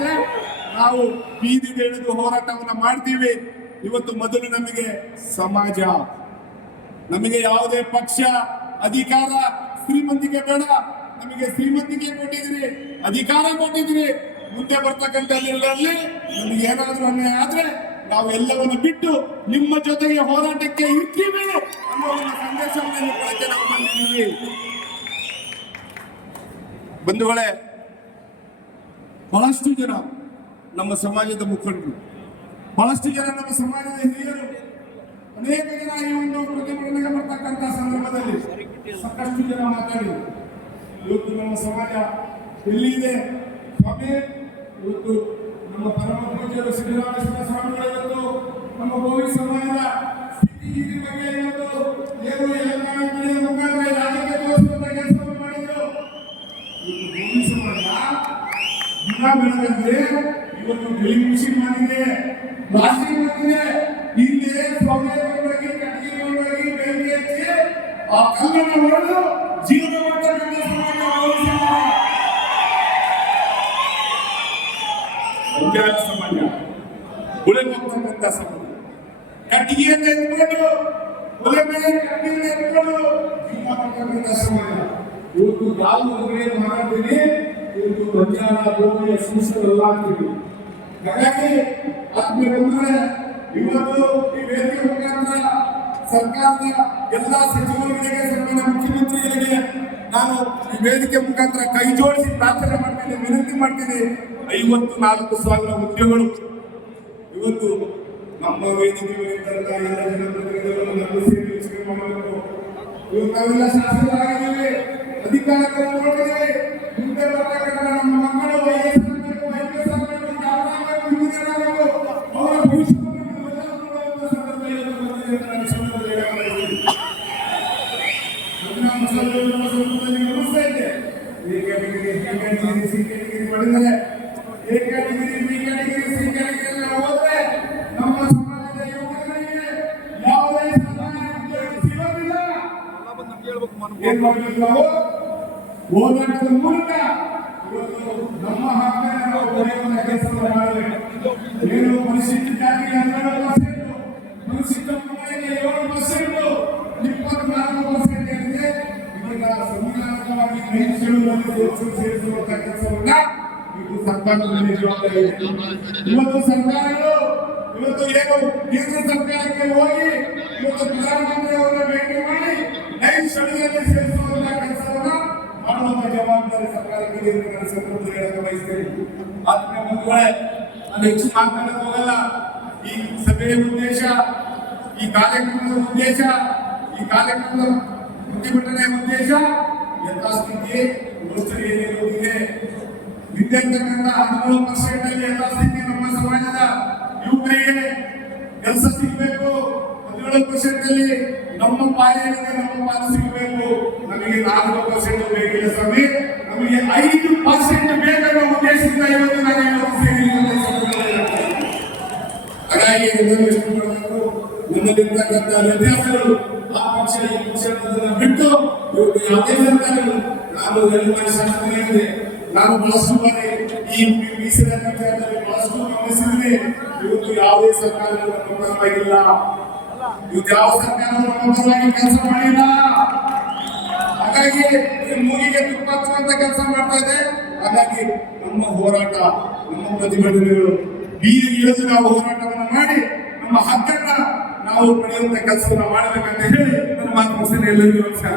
ಇದೆ. ನಾವು ಬೀದಿಗೆ ಇಳಿದು ಹೋರಾಟವನ್ನ ಮಾಡ್ತೀವಿ. ಇವತ್ತು ಮೊದಲು ನಮಗೆ ಸಮಾಜ, ನಮಗೆ ಯಾವುದೇ ಪಕ್ಷ ಅಧಿಕಾರ ಶ್ರೀಮಂತಿಕೆ ಬೇಡ. ನಮಗೆ ಶ್ರೀಮಂತಿಕೆ ಕೊಟ್ಟಿದ್ದೀರಿ, ಅಧಿಕಾರ ಕೊಟ್ಟಿದ್ದೀರಿ. ಮುಂದೆ ಬರ್ತಕ್ಕಂಥ ದಿನಗಳಲ್ಲಿ ನಮಗೆ ಏನಾದ್ರೂ ಅನ್ಯಾಯ ಆದ್ರೆ ನಾವು ಎಲ್ಲವನ್ನು ಬಿಟ್ಟು ನಿಮ್ಮ ಜೊತೆಗೆ ಹೋರಾಟಕ್ಕೆ ಇರ್ತೀವಿ ಅನ್ನೋ ಒಂದು ಸಂದೇಶವನ್ನು ನಾವು ಬಂದಿದ್ದೀವಿ. ಬಂಧುಗಳೇ, ಬಹಳಷ್ಟು ಜನ ನಮ್ಮ ಸಮಾಜದ ಮುಖಂಡರು, ಬಹಳಷ್ಟು ಜನ ನಮ್ಮ ಸಮಾಜದ ಹಿರಿಯರು, ಅನೇಕ ಜನ ಈ ಒಂದು ಪ್ರತಿಭಟನೆಗೆ ಬರ್ತಕ್ಕಂಥ ಸಂದರ್ಭದಲ್ಲಿ ಸಾಕಷ್ಟು ಜನ ಮಾತಾಡಿ ಇವತ್ತು ನಮ್ಮ ಸಮಾಜ ಎಲ್ಲಿದೆ ಸ್ವಾಮಿ, ಇವತ್ತು ನಮ್ಮ ಪರಮ ಪೂಜ್ಯರು ಸಿದ್ದರಾಮೇಶ್ವರ ಸ್ವಾಮಿಗಳು ಇವತ್ತು ನಮ್ಮ ಗೋವಿ ಸಮಾಜದ ಸ್ಥಿತಿಗತಿ ಬಗ್ಗೆ ಇವತ್ತು ಏನು ಎಲೆಕ್ಟ್ರಾನಿಕ್ ಮೀಡಿಯಾ ಮುಖಾಂತರ ರಾಜ್ಯಕ್ಕೆ ತೋರಿಸುವಂತ ಕೆಲಸವನ್ನು ಮಾಡಿದ್ರು. ಇವತ್ತು ಗೋವಿ ಸಮಾಜ ದಿನ ಬೆಳಗ್ಗೆ ಇವತ್ತು ಡ್ರಿಲ್ಲಿಂಗ್ ಮಿಷಿನ್ ಮಾಡಿದೆ, ಪ್ಲಾಸ್ಟಿಕ್ ಬಂದಿದೆ. ಇಲ್ಲಿ ಸ್ವಾಮಿಯಾಗಿ ಕಟ್ಟಿಗೆಗಳಾಗಿ ಬೆಂಕಿ ಹಚ್ಚಿ ಆ ಕಲ್ಲನ್ನು ಹೊಡೆದು ಜೀವನ ಮಾಡ್ತಕ್ಕಂಥ ಸಮಾಜ ಸಮಾಜ, ಉಳಿದು ಹೋಗ್ತಕ್ಕಂಥ ಸಮಾಜ. ಕಟ್ಟಿಗೆಯನ್ನು ಎತ್ಕೊಂಡು ಒಲೆ ಮೇಲೆ ಕಟ್ಟಿಗೆಯನ್ನು ಎತ್ಕೊಂಡು ಜೀವನ ಮಾಡ್ತಕ್ಕಂಥ ಸಮಾಜ. ಇವತ್ತು ಯಾವ ಹೊರಗಡೆ ಮಾತಾಡ್ತೀನಿ, ಇವತ್ತು ಪ್ರಚಾರ ಭೂಮಿಯ ಸಂಸ್ಥೆಲ್ಲ ಆಗ್ತೀವಿ. ಹಾಗಾಗಿ ಆತ್ಮೀಯ ಬಂಧುಗಳೇ, ಇವತ್ತು ಈ ವೇದಿಕೆ ಮುಖಾಂತರ ಸರ್ಕಾರದ ಎಲ್ಲ ಸಚಿವರುಗಳಿಗೆ, ಸನ್ಮಾನ್ಯ ಮುಖ್ಯಮಂತ್ರಿಗಳಿಗೆ ನಾನು ಈ ವೇದಿಕೆ ಮುಖಾಂತರ ಕೈ ಜೋಡಿಸಿ ಪ್ರಾರ್ಥನೆ ಮಾಡ್ತೀನಿ, ವಿನಂತಿ ಮಾಡ್ತೀನಿ. 54,000 ಹುದ್ದೆಗಳು ಇವತ್ತು ನಮ್ಮ ವೇದಿಕೆ ಎಲ್ಲ ಜನಪ್ರತಿನಿಧಿಗಳು ನಮ್ಮ ಸೇವೆ ವಿಷಯ ಮಾಡಬೇಕು. ಇವತ್ತು ನಾವೆಲ್ಲ ಶಾಸಕರಾಗಿದ್ದೀವಿ, ಅಧಿಕಾರಗಳನ್ನು ನೋಡಿದ್ದೀವಿ. ಮುಂದೆ ಬರ್ತಕ್ಕಂಥ ನಮ್ಮ ಮಕ್ಕಳು IAS ಆಗಬೇಕು, IPS ಆಗಬೇಕು, ಅವರ ಭವಿಷ್ಯವನ್ನು ಮಾಡಿದ್ದಾರೆ. A category, B category, C category ಹೋದ್ರೆ ನಮ್ಮ ಸಮಾಜದ ಯುವಕರಿಗೆ ಯಾವುದೇ ಸರ್ಕಾರಿ ಸಿಗೋದಿಲ್ಲ. ಏನ್ ಮಾಡಬೇಕು ನಾವು? ಹೋರಾಟದ ಮೂಲಕ ಇವತ್ತು ನಮ್ಮ ಹಕ್ಕನ್ನು ನಾವು ಪಡೆಯುವಂತ ಕೆಲಸವನ್ನು ಮಾಡಬೇಕು. ಏನು ಪರಿಶಿಷ್ಟ ಜಾತಿಗೆ 12%, ಪರಿಶಿಷ್ಟ ಮಕ್ಕಳಿಗೆ 7%, 24% ಏನಿದೆ ಇದೀಗ ಸಂವಿಧಾನಿಕವಾಗಿ ಸೇರಿಸುವಂತ ಕೆಲಸವನ್ನ ಸರ್ಕಾರದ ಜವಾಬ್ದಾರಿ ಇದೆ. ಇವತ್ತು ಸರ್ಕಾರಗಳು ಇವತ್ತು ಏನು ಕೇಂದ್ರ ಸರ್ಕಾರಕ್ಕೆ ಹೋಗಿ ಇವತ್ತು ಪ್ರಧಾನಮಂತ್ರಿ ಅವರನ್ನ ಭೇಟಿ ಮಾಡಿ ನೈಜ ಸ್ಥಳೀಯರಲ್ಲಿ ಸೇರಿಸುವಂತ ಕೆಲಸವನ್ನ ಮಾಡುವಂತ ಜವಾಬ್ದಾರಿ ಸರ್ಕಾರಕ್ಕೆ ಹೇಳಕ್ಕೆ ಬಯಸ್ತೇನೆ. ಆತ್ಮೀಯ ಬಂಧುಗಳೇ, ನಾನು ಹೆಚ್ಚು ಮಾತನಾಡಕ್ಕೆ ಹೋಗಲ್ಲ. ಈ ಸಭೆಯ ಉದ್ದೇಶ, ಈ ಕಾರ್ಯಕ್ರಮದ ಉದ್ದೇಶ, ಈ ಕಾರ್ಯಕ್ರಮದ ಪ್ರತಿಭಟನೆಯ ಉದ್ದೇಶ ಯಥಾಸ್ಥಿತಿ ಏನಿದೆ ವಿದ್ಯಾರ್ಥಿಗಳಿಂದ 17% ಅಲ್ಲಿ ಯಥಾಸ್ಥಿತಿ ನಮ್ಮ ಸಮಾಜದ ಯುವಕರಿಗೆ ಕೆಲಸ ಸಿಗಬೇಕು. 17% ಅಲ್ಲಿ ನಮ್ಮ ಪಾಲಿಗೆ ನಮ್ಮ ಪಾಲು ಸಿಗಬೇಕು. ನಮಗೆ 4% ಬೇಕಿಲ್ಲ ಸ್ವಾಮಿ, ನಮಗೆ 5% ಬೇಕನ್ನೋ ಉದ್ದೇಶದಿಂದ ಇವತ್ತು ನಾನು ಹಾಗಾಗಿ ನಮ್ಮಲ್ಲಿರ್ತಕ್ಕಂಥ ವ್ಯತ್ಯಾಸಗಳು ಆ ಪಕ್ಷ ಈ ಪಕ್ಷವನ್ನು ಬಿಟ್ಟು ಇವತ್ತು ಯಾವುದೇ ಸರ್ಕಾರಗಳು ನಾನು ಎಲ್ಲ ಶಾಸಕರಿಗೆ ನಾನು ಬಹಳಷ್ಟು ಬಾರಿ ಈ ಮೀಸಲಾತಿ ವಿಚಾರದಲ್ಲಿ ಬಹಳಷ್ಟು ಗಮನಿಸಿದ್ರೆ ಇವತ್ತು ಯಾವುದೇ ಸರ್ಕಾರಗಳು ನಮ್ಮ ಪರವಾಗಿಲ್ಲ. ಇವತ್ತು ಯಾವ ಸರ್ಕಾರಗಳು ನಮ್ಮ ಪರವಾಗಿ ಕೆಲಸ ಮಾಡಿಲ್ಲ. ಹಾಗಾಗಿ ಮೂಗಿಗೆ ತುಪ್ಪ ಹಚ್ಚುವಂತ ಕೆಲಸ ಮಾಡ್ತಾ ಇದೆ. ಹಾಗಾಗಿ ನಮ್ಮ ಹೋರಾಟ, ನಮ್ಮ ಪ್ರತಿಭಟನೆಗಳು ಬೀದಿಗೆ ಇಳಿದು ನಾವು ಹೋರಾಟವನ್ನು ಮಾಡಿ ನಮ್ಮ ಹಕ್ಕನ್ನ ನಾವು ಪಡೆಯುವಂತ ಕೆಲಸವನ್ನು ಮಾಡಬೇಕಂತ ಹೇಳಿ ನನ್ನ ಮಾತು ಮುಗಿಸ್ತೇನೆ. ಎಲ್ಲರಿಗೂ ನಮಸ್ಕಾರ.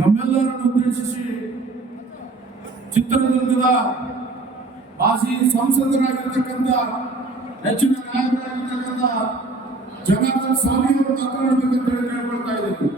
ನಮ್ಮೆಲ್ಲರನ್ನು ಉದ್ದೇಶಿಸಿ ಚಿತ್ರದುರ್ಗದ ಮಾಜಿ ಸಂಸದರಾಗಿರ್ತಕ್ಕಂಥ ಹೆಚ್ಚಿನ ನಾಯಕರಾಗಿರ್ತಕ್ಕಂಥ ಜನಾರ್ದನ್ ಸ್ವಾಮಿ ಅವರು ಮಾತನಾಡಬೇಕಂತ ಹೇಳಿ ಕೇಳ್ಕೊಳ್ತಾ ಇದ್ದೀನಿ.